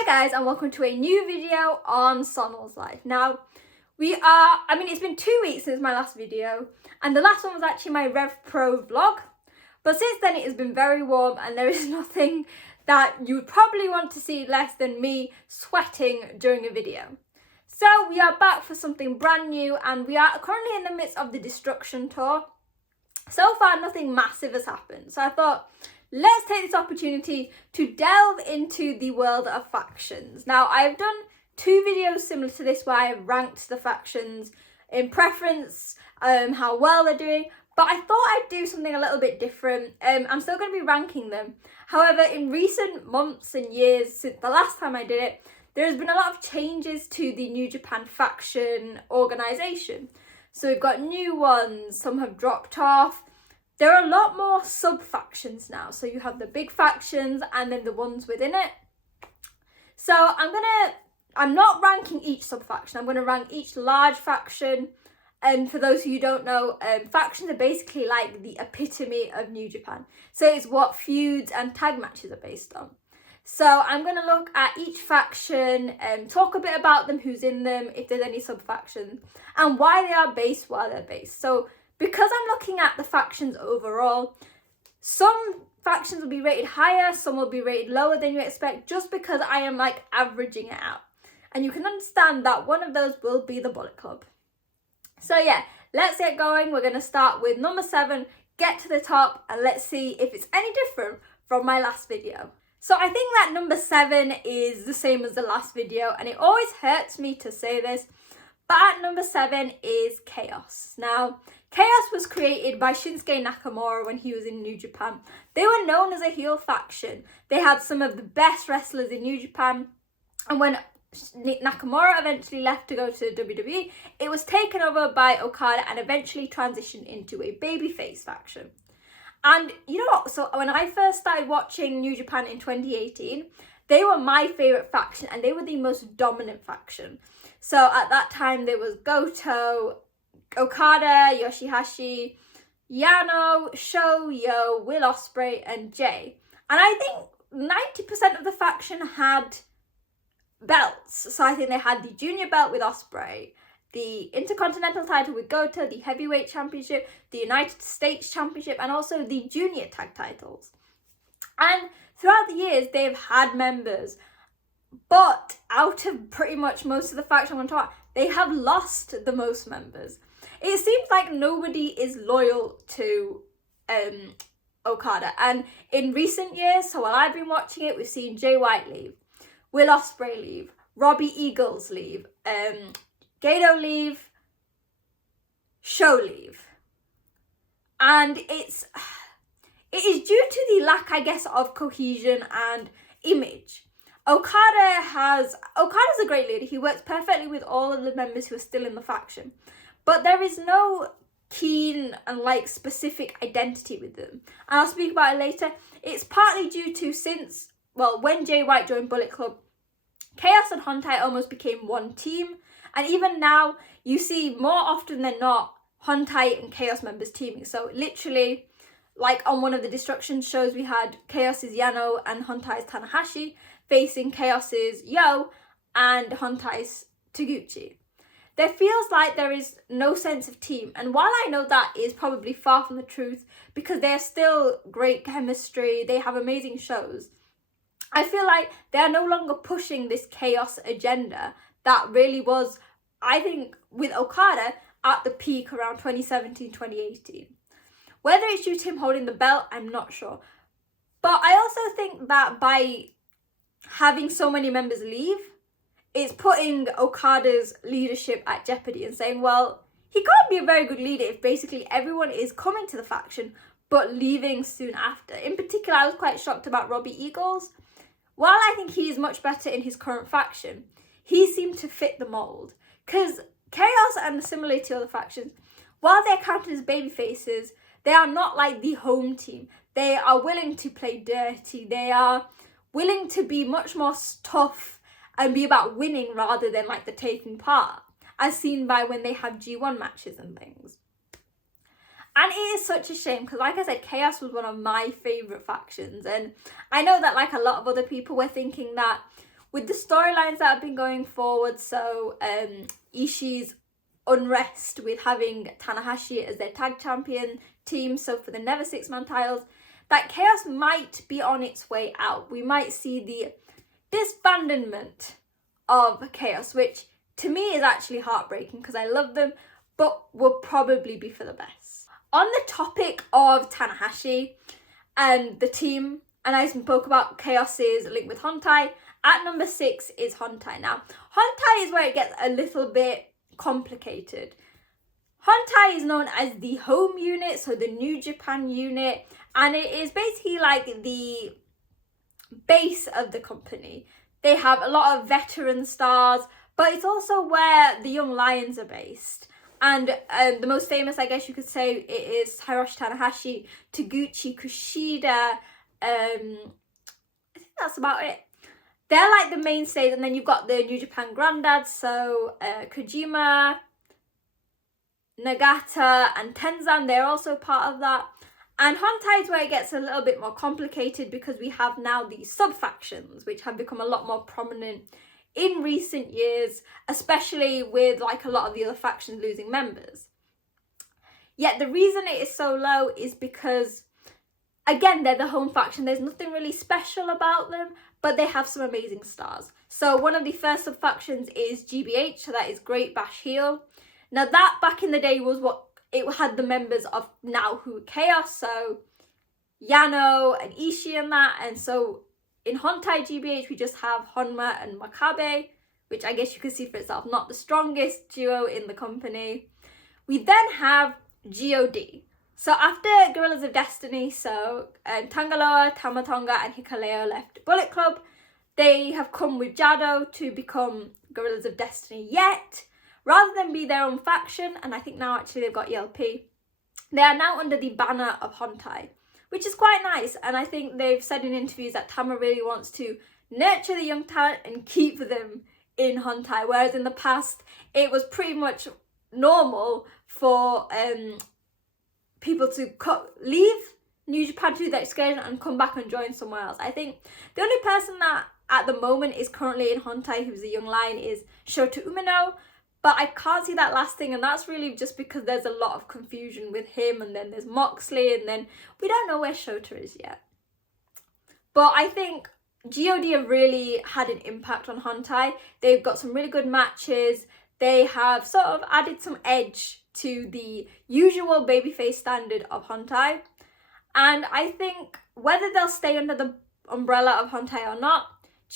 Hi guys, and welcome to a new video on Sonal's life. Now, it's been 2 weeks since my last video, and the last one was actually my Rev Pro vlog. But since then it has been very warm and there is nothing that you would probably want to see less than me sweating during a video. So we are back for something brand new, and we are currently in the midst of the Destruction Tour. So far nothing massive has happened, so I thought, let's take this opportunity to delve into the world of factions. Now, I've done 2 videos similar to this where I've ranked the factions in preference, how well they're doing, but I thought I'd do something a little bit different. I'm still going to be ranking them. However, in recent months and years since the last time I did it, there has been a lot of changes to the New Japan faction organisation. So we've got new ones, some have dropped off. There are a lot more sub-factions now. So you have the big factions and then the ones within it. So I'm not ranking each sub-faction. I'm going to rank each large faction. And for those of you who don't know, factions are basically like the epitome of New Japan. So it's what feuds and tag matches are based on. So I'm going to look at each faction and talk a bit about them, who's in them, if there's any sub-factions, and why they are based where they're based. So because I'm looking at the factions overall, some factions will be rated higher, some will be rated lower than you expect, just because I am like averaging it out. And you can understand that one of those will be the Bullet Club. So yeah, let's get going. We're going to start with number 7, get to the top, and let's see if it's any different from my last video. So I think that number 7 is the same as the last video, and it always hurts me to say this, but at number 7 is Chaos. Now, Chaos was created by Shinsuke Nakamura when he was in New Japan. They were known as a heel faction. They had some of the best wrestlers in New Japan, and when Nakamura eventually left to go to WWE, it was taken over by Okada and eventually transitioned into a babyface faction. And you know what, so when I first started watching New Japan in 2018, they were my favourite faction and they were the most dominant faction. So at that time there was Goto, Okada, Yoshihashi, Yano, Sho, Yo, Will Ospreay and Jay. And I think 90% of the faction had belts. So I think they had the junior belt with Ospreay, the Intercontinental title with Goto, the Heavyweight Championship, the United States Championship, and also the Junior Tag titles. And throughout the years, they've had members. But out of pretty much most of the faction I'm going to talk about, they have lost the most members. It seems like nobody is loyal to Okada. And in recent years, so while I've been watching it, we've seen Jay White leave, Will Ospreay leave, Robbie Eagles leave, Gato leave, Sho leave. And it is due to the lack, I guess, of cohesion and image. Okada's a great leader. He works perfectly with all of the members who are still in the faction. But there is no keen and specific identity with them. And I'll speak about it later. It's partly due to when Jay White joined Bullet Club, Chaos and Hontai almost became one team. And even now, you see more often than not, Hontai and Chaos members teaming. So literally, like on one of the Destruction shows, we had Chaos's Yano and Hontai's Tanahashi facing Chaos's Yo and Hontai's Taguchi. There feels like there is no sense of team. And while I know that is probably far from the truth, because they are still great chemistry, they have amazing shows, I feel like they are no longer pushing this Chaos agenda that really was, I think, with Okada at the peak around 2017, 2018. Whether it's due to him holding the belt, I'm not sure. But I also think that by having so many members leave, it's putting Okada's leadership at jeopardy and saying, well, he can't be a very good leader if basically everyone is coming to the faction but leaving soon after. In particular, I was quite shocked about Robbie Eagles. While I think he is much better in his current faction, he seemed to fit the mould. Because Chaos, and similarly to other factions, while they're counted as baby faces, they are not like the home team. They are willing to play dirty. They are willing to be much more tough and be about winning rather than the taking part, as seen by when they have G1 matches and things. And it is such a shame because, like I said, Chaos was one of my favourite factions. And I know that, like a lot of other people, were thinking that with the storylines that have been going forward, so Ishii's unrest with having Tanahashi as their tag champion team, so for the Never Six-Man titles, that chaos might be on its way out. We might see the disbandment of chaos, which to me is actually heartbreaking because I love them, but will probably be for the best. On the topic of Tanahashi and the team, and I spoke about Chaos's link with Hontai, at number 6 is Hontai. Now, Hontai is where it gets a little bit complicated. Hontai is known as the home unit, so the New Japan unit, and it is basically like the base of the company. They have a lot of veteran stars, but it's also where the Young Lions are based. And the most famous, I guess you could say, it is Hiroshi Tanahashi, Taguchi Kushida. I think that's about it. They're like the mainstays, and then you've got the New Japan granddads, so Kojima, Nagata and Tenzan, they're also part of that. And Hontai is where it gets a little bit more complicated because we have now these sub-factions, which have become a lot more prominent in recent years, especially with like a lot of the other factions losing members. Yet the reason it is so low is because, again, they're the home faction. There's nothing really special about them, but they have some amazing stars. So one of the first sub-factions is GBH, so that is Great Bash Heel. Now that back in the day was what it had the members of now who Chaos, so Yano and Ishii and that, and so in Hontai GBH we just have Honma and Makabe, which I guess you can see for itself, not the strongest duo in the company. We then have GOD. So after Gorillas of Destiny, so Tangaloa, Tamatonga and Hikaleo left Bullet Club, they have come with Jado to become Gorillas of Destiny yet. Rather than be their own faction, and I think now actually they've got ELP, they are now under the banner of Hontai, which is quite nice. And I think they've said in interviews that Tama really wants to nurture the young talent and keep them in Hontai, whereas in the past it was pretty much normal for people to leave New Japan to do the excursion and come back and join somewhere else. I think the only person that at the moment is currently in Hontai who's a young lion is Shota Umino, but I can't see that last thing, and that's really just because there's a lot of confusion with him, and then there's Moxley, and then we don't know where Shota is yet. But I think GOD have really had an impact on Hontai. They've got some really good matches. They have sort of added some edge to the usual babyface standard of Hontai. And I think whether they'll stay under the umbrella of Hontai or not,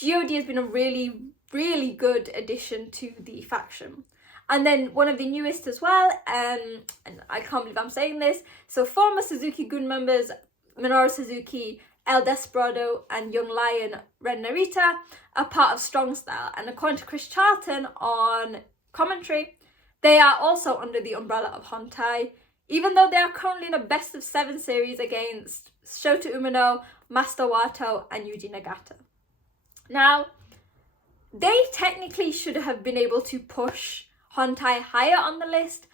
GOD has been a really, really good addition to the faction. And then one of the newest as well, and I can't believe I'm saying this, so former Suzuki-gun members Minoru Suzuki, El Desperado and Young Lion Ren Narita are part of Strong Style. And according to Chris Charlton on commentary, they are also under the umbrella of Hontai, even though they are currently in a best of 7 series against Shota Umino, Master Wato and Yuji Nagata. Now, they technically should have been able to push Hontai higher on the list.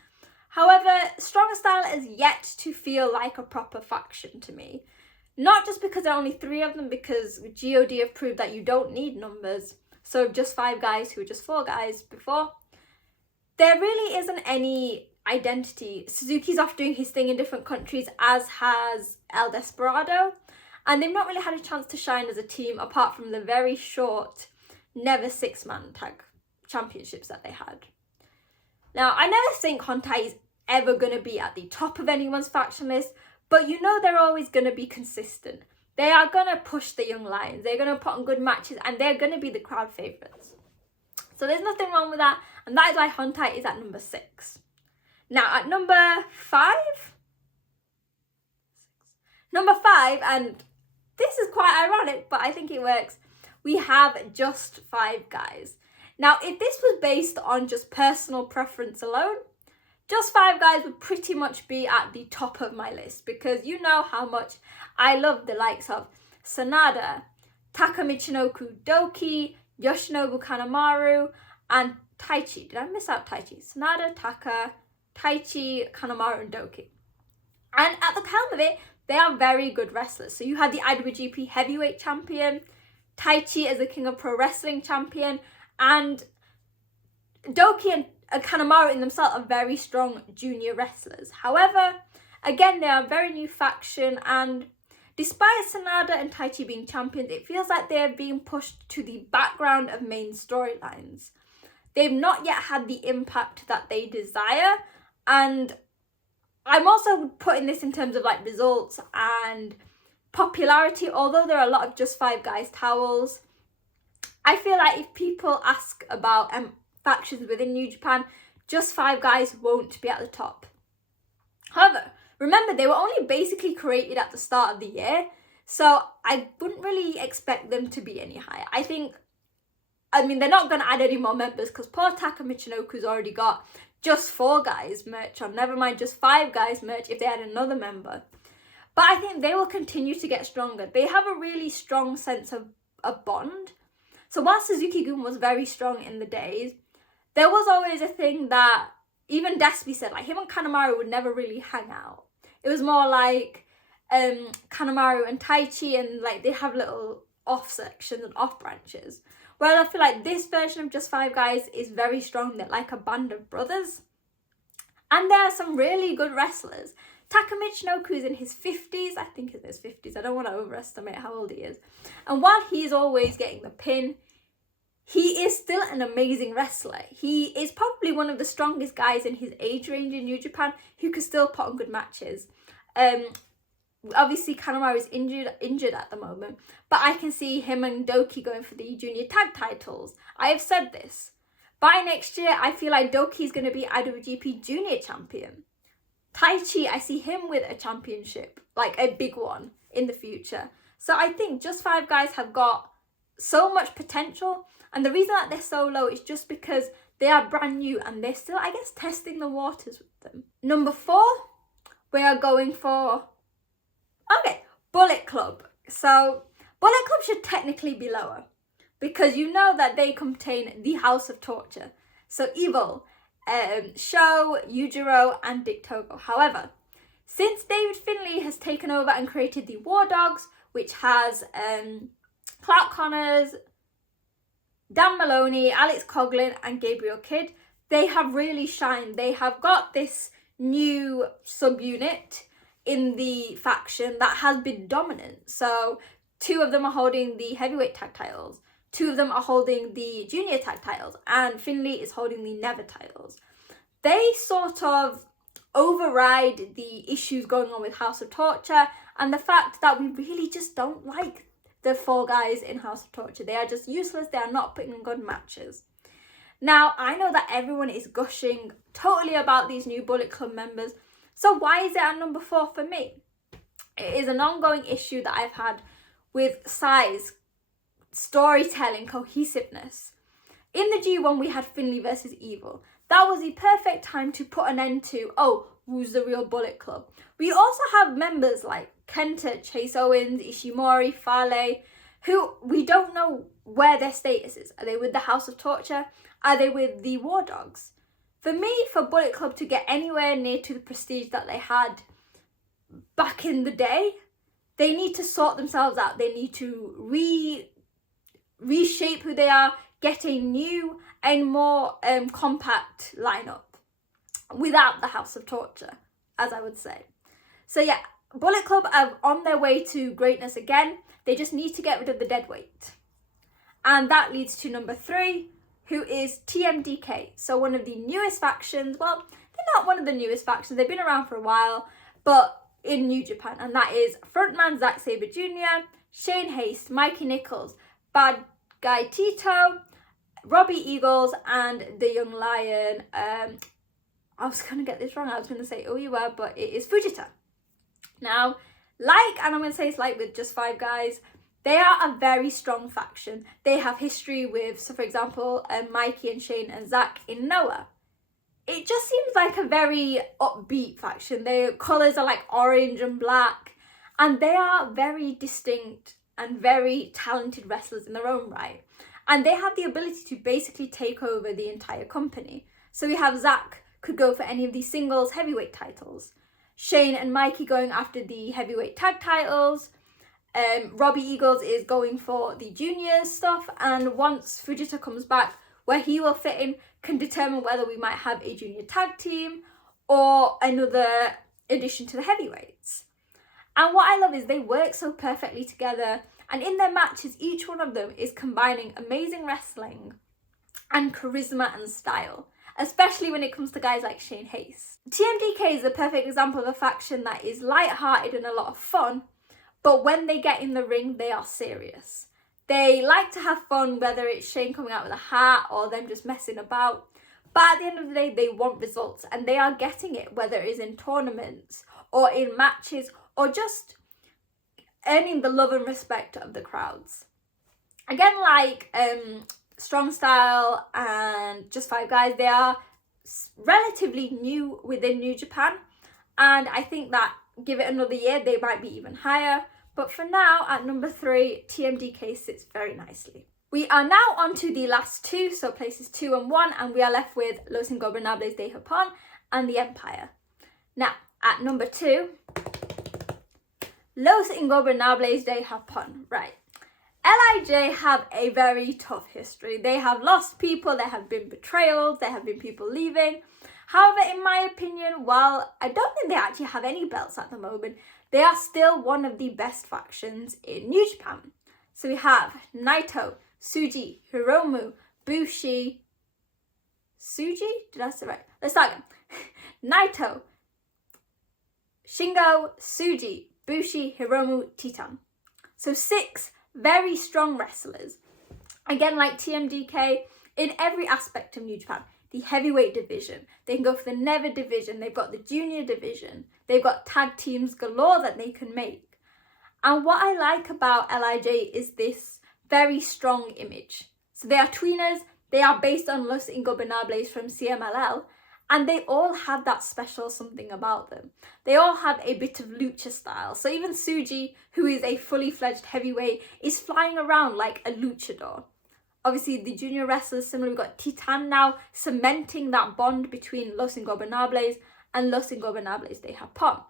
However, Strong Style is yet to feel like a proper faction to me. Not just because there are only 3 of them, because GOD have proved that you don't need numbers. So just 5 guys who were just 4 guys before. There really isn't any identity. Suzuki's off doing his thing in different countries, as has El Desperado. And they've not really had a chance to shine as a team, apart from the very short Never 6-man tag championships that they had. Now, I never think Hontai is ever going to be at the top of anyone's faction list, but you know they're always going to be consistent. They are going to push the Young Lions. They're going to put on good matches, and they're going to be the crowd favourites. So there's nothing wrong with that, and that is why Hontai is at number 6. Now, at number 5, and this is quite ironic, but I think it works, we have just 5 guys. Now, if this was based on just personal preference alone, just 5 guys would pretty much be at the top of my list, because you know how much I love the likes of Sanada, Taka Michinoku Doki, Yoshinobu Kanemaru, and Taichi. Did I miss out Taichi? Sanada, Taka, Taichi, Kanemaru, and Doki. And at the helm of it, they are very good wrestlers. So you have the IWGP Heavyweight Champion, Taichi as the King of Pro Wrestling champion, and Doki and Kanemaru in themselves are very strong junior wrestlers. However, again, they are a very new faction, and despite Sanada and Taichi being champions, it feels like they're being pushed to the background of main storylines. They've not yet had the impact that they desire, and I'm also putting this in terms of like results and popularity. Although there are a lot of Just Five Guys towels, I feel like if people ask about factions within New Japan, Just Five Guys won't be at the top. However, remember, they were only basically created at the start of the year, so I wouldn't really expect them to be any higher. I mean, they're not going to add any more members because poor Taka Michinoku's already got Just Four Guys merch on, never mind Just Five Guys merch if they had another member. But I think they will continue to get stronger. They have a really strong sense of a bond. So while Suzuki-gun was very strong in the days, there was always a thing that even Despy said, like, him and Kanemaru would never really hang out. It was more like Kanemaru and Taichi, and like they have little off sections and off branches. Whereas I feel like this version of Just Five Guys is very strong. They're like a band of brothers. And there are some really good wrestlers. Taka Michinoku's in his 50s. I think in his 50s. I don't want to overestimate how old he is. And while he's always getting the pin, he is still an amazing wrestler. He is probably one of the strongest guys in his age range in New Japan who can still put on good matches. Obviously, Kanemaru is injured at the moment, but I can see him and Doki going for the junior tag titles. I have said this. By next year, I feel like Doki is going to be IWGP Junior Champion. Taichi, I see him with a championship, like a big one in the future. So I think Just Five Guys have got so much potential, and the reason that they're so low is just because they are brand new and they're still, I guess, testing the waters with them. Number 4, we are going for, Bullet Club. So Bullet Club should technically be lower because you know that they contain the House of Torture. So Evil, Sho, Yujiro and Dick Togo. However, since David Finlay has taken over and created the War Dogs, which has Clark Connors, Dan Maloney, Alex Coughlin and Gabriel Kidd, they have really shined. They have got this new subunit in the faction that has been dominant. So 2 of them are holding the heavyweight tag titles, 2 of them are holding the junior tag titles, and Finlay is holding the Never titles. They sort of override the issues going on with House of Torture and the fact that we really just don't like the 4 guys in House of Torture. They are just useless. They are not putting in good matches. Now, I know that everyone is gushing totally about these new Bullet Club members. So why is it at number 4 for me? It is an ongoing issue that I've had with size, storytelling, cohesiveness. In the G1, we had Finlay versus Evil. That was the perfect time to put an end to, who's the real Bullet Club? We also have members like Kenta, Chase Owens, Ishimori, Fale, who we don't know where their status is. Are they with the House of Torture? Are they with the War Dogs? For me, for Bullet Club to get anywhere near to the prestige that they had back in the day, they need to sort themselves out. They need to reshape who they are, get a new and more compact lineup without the House of Torture, as I would say. So yeah, Bullet Club are on their way to greatness again. They just need to get rid of the dead weight. And that leads to number 3, who is TMDK. So one of the newest factions. Well, they're not one of the newest factions. They've been around for a while, but in New Japan. And that is frontman Zack Sabre Jr., Shane Haste, Mikey Nichols, Bad Guy Tito, Robbie Eagles, and the Young Lion. I was going to get this wrong. I was going to say Uiwa, but it is Fujita. Now, and I'm going to say it's like with Just Five Guys, they are a very strong faction. They have history with, so for example, Mikey and Shane and Zack in Noah. It just seems like a very upbeat faction. Their colours are like orange and black, and they are very distinct and very talented wrestlers in their own right. And they have the ability to basically take over the entire company. So we have Zack could go for any of the singles heavyweight titles. Shane and Mikey going after the heavyweight tag titles. Robbie Eagles is going for the juniors stuff, and once Fujita comes back, where he will fit in can determine whether we might have a junior tag team or another addition to the heavyweights. And what I love is they work so perfectly together, and in their matches each one of them is combining amazing wrestling and charisma and style, especially when it comes to guys like Shane Hayes. TMDK is a perfect example of a faction that is light-hearted and a lot of fun, but when they get in the ring, they are serious. They like to have fun, whether it's Shane coming out with a hat or them just messing about. But at the end of the day, they want results, and they are getting it, whether it is in tournaments or in matches or just earning the love and respect of the crowds. Again, like Strong Style and Just Five Guys, they are relatively new within New Japan, and I think that give it another year, they might be even higher. But for now, at number 3, TMDK sits very nicely. We are now on to the last two, so places 2 and 1, and we are left with Los Ingobernables de Japón and the Empire. Now, at number 2, Los Ingobernables de Japón. Right. LIJ have a very tough history. They have lost people, there have been betrayals, there have been people leaving. However, in my opinion, while I don't think they actually have any belts at the moment, they are still one of the best factions in New Japan. So we have Naito, Tsuji, Hiromu, Bushi, Tsuji? Did I say right? Let's start again. Naito, Shingo, Tsuji, Bushi, Hiromu, Titan. So 6 very strong wrestlers. Again, like TMDK, in every aspect of New Japan. The heavyweight division, they can go for the Never division, they've got the junior division, they've got tag teams galore that they can make. And what I like about LIJ is this very strong image. So they are tweeners, they are based on Los Ingobernables from CMLL, and they all have that special something about them. They all have a bit of lucha style. So even Tsuji, who is a fully fledged heavyweight, is flying around like a luchador. Obviously, the junior wrestlers, similar, we've got Titan now cementing that bond between Los Ingobernables and Los Ingobernables de Japón.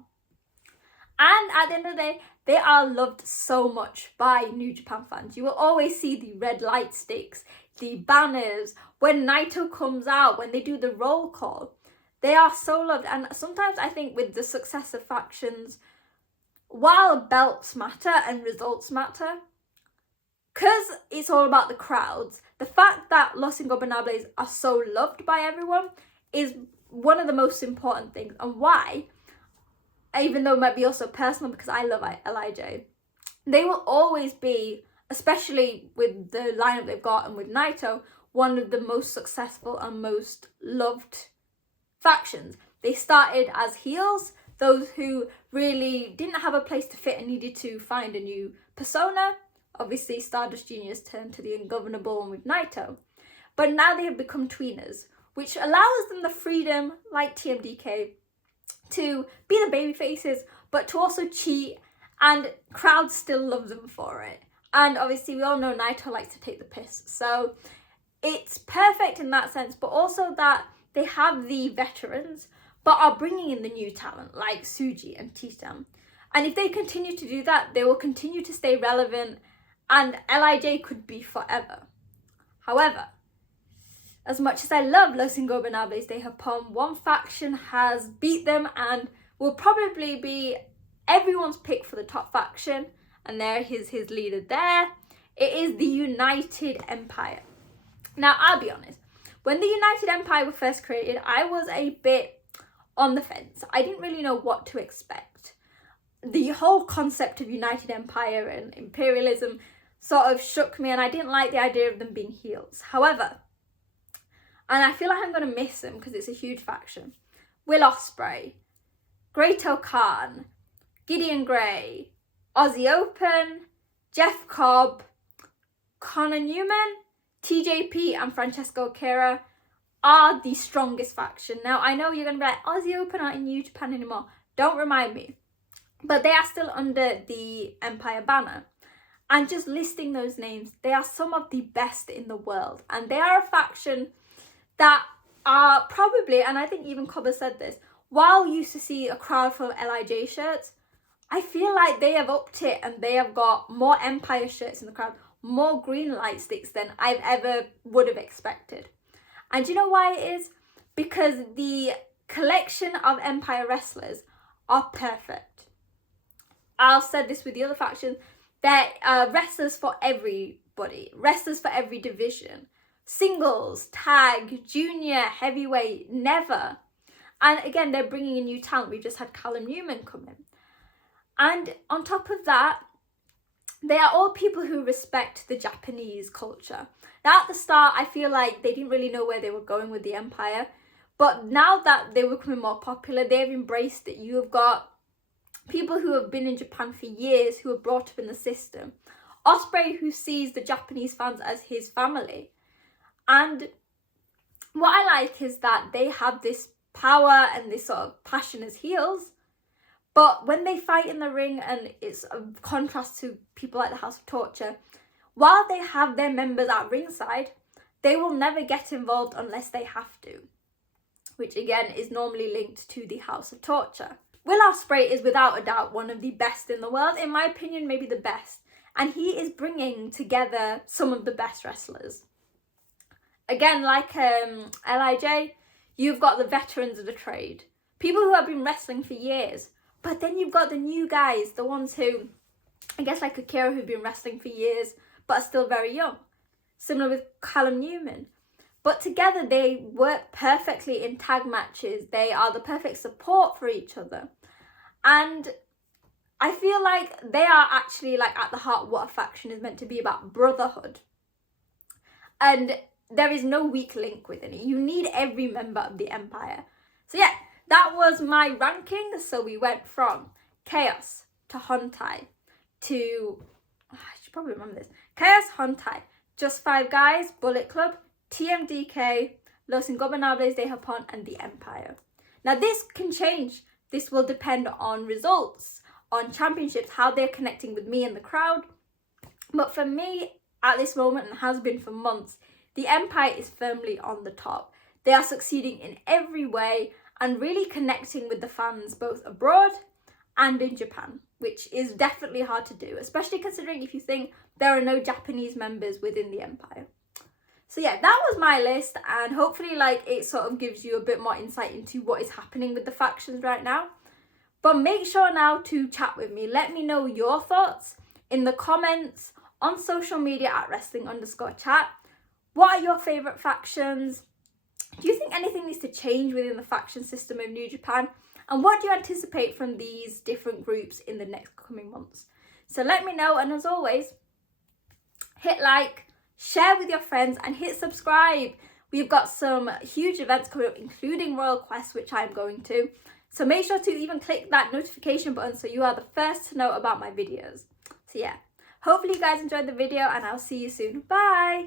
And at the end of the day, they are loved so much by New Japan fans. You will always see the red light sticks, the banners, when Naito comes out, when they do the roll call. They are so loved. And sometimes I think with the success of factions, while belts matter and results matter, because it's all about the crowds, the fact that Los Ingobernables are so loved by everyone is one of the most important things, and why, even though it might be also personal because I love LIJ, they will always be, especially with the lineup they've got and with Naito, one of the most successful and most loved factions. They started as heels, those who really didn't have a place to fit and needed to find a new persona. Obviously, Stardust Juniors turned to the Ungovernable one with Naito. But now they have become tweeners, which allows them the freedom, like TMDK, to be the baby faces, but to also cheat, and crowds still love them for it. And obviously, we all know Naito likes to take the piss. So it's perfect in that sense, but also that they have the veterans, but are bringing in the new talent, like Tsuji and Titan. And if they continue to do that, they will continue to stay relevant, and LIJ could be forever. However, as much as I love Los Ingobernables de Japón, one faction has beat them and will probably be everyone's pick for the top faction, and there is his leader there. It is the United Empire. Now, I'll be honest, when the United Empire were first created, I was a bit on the fence. I didn't really know what to expect. The whole concept of United Empire and imperialism sort of shook me, and I didn't like the idea of them being heels. However, and I feel like I'm going to miss them because it's a huge faction, Will Ospreay, Great-O-Khan, Gideon Grey, Aussie Open, Jeff Cobb, Connor Newman, TJP and Francesco Kera are the strongest faction. Now, I know you're going to be like, Aussie Open aren't in New Japan anymore. Don't remind me. But they are still under the Empire banner. And just listing those names, they are some of the best in the world. And they are a faction that are probably, and I think even Cobb said this, while you used to see a crowd full of LIJ shirts, I feel like they have upped it and they have got more Empire shirts in the crowd, more green light sticks than I've ever would have expected. And do you know why it is? Because the collection of Empire wrestlers are perfect. I've said this with the other factions. They're wrestlers for everybody, wrestlers for every division. Singles, tag, junior, heavyweight, never. And again, they're bringing in new talent. We've just had Callum Newman come in. And on top of that, they are all people who respect the Japanese culture. Now, at the start, I feel like they didn't really know where they were going with the Empire. But now that they were becoming more popular, they've embraced it. You have got people who have been in Japan for years, who are brought up in the system. Ospreay, who sees the Japanese fans as his family. And what I like is that they have this power and this sort of passion as heels. But when they fight in the ring, and it's a contrast to people like the House of Torture, while they have their members at ringside, they will never get involved unless they have to. Which again is normally linked to the House of Torture. Will Ospreay is without a doubt one of the best in the world. In my opinion, maybe the best. And he is bringing together some of the best wrestlers. Again, like LIJ, you've got the veterans of the trade. People who have been wrestling for years. But then you've got the new guys, the ones who, I guess like Akira, who've been wrestling for years, but are still very young. Similar with Callum Newman. But together they work perfectly in tag matches. They are the perfect support for each other. And I feel like they are actually like at the heart of what a faction is meant to be about, brotherhood. And there is no weak link within it. You need every member of the Empire. So yeah, that was my ranking. So we went from Chaos to Hontai to, I should probably remember this, Chaos, Hontai, Just Five Guys, Bullet Club, TMDK, Los Ingobernables de Japón, and the Empire. Now this can change. This will depend on results, on championships, how they're connecting with me and the crowd. But for me, at this moment, and has been for months, the Empire is firmly on the top. They are succeeding in every way and really connecting with the fans both abroad and in Japan, which is definitely hard to do, especially considering if you think there are no Japanese members within the Empire. So yeah, that was my list, and hopefully like it sort of gives you a bit more insight into what is happening with the factions right now. But make sure now to chat with me. Let me know your thoughts in the comments, on social media at wrestling_chat. What are your favourite factions? Do you think anything needs to change within the faction system of New Japan? And what do you anticipate from these different groups in the next coming months? So let me know, and as always, hit like, share with your friends, and hit subscribe. We've got some huge events coming up, including Royal Quest, which I'm going to. So make sure to even click that notification button so you are the first to know about my videos. So yeah, hopefully you guys enjoyed the video, and I'll see you soon. Bye!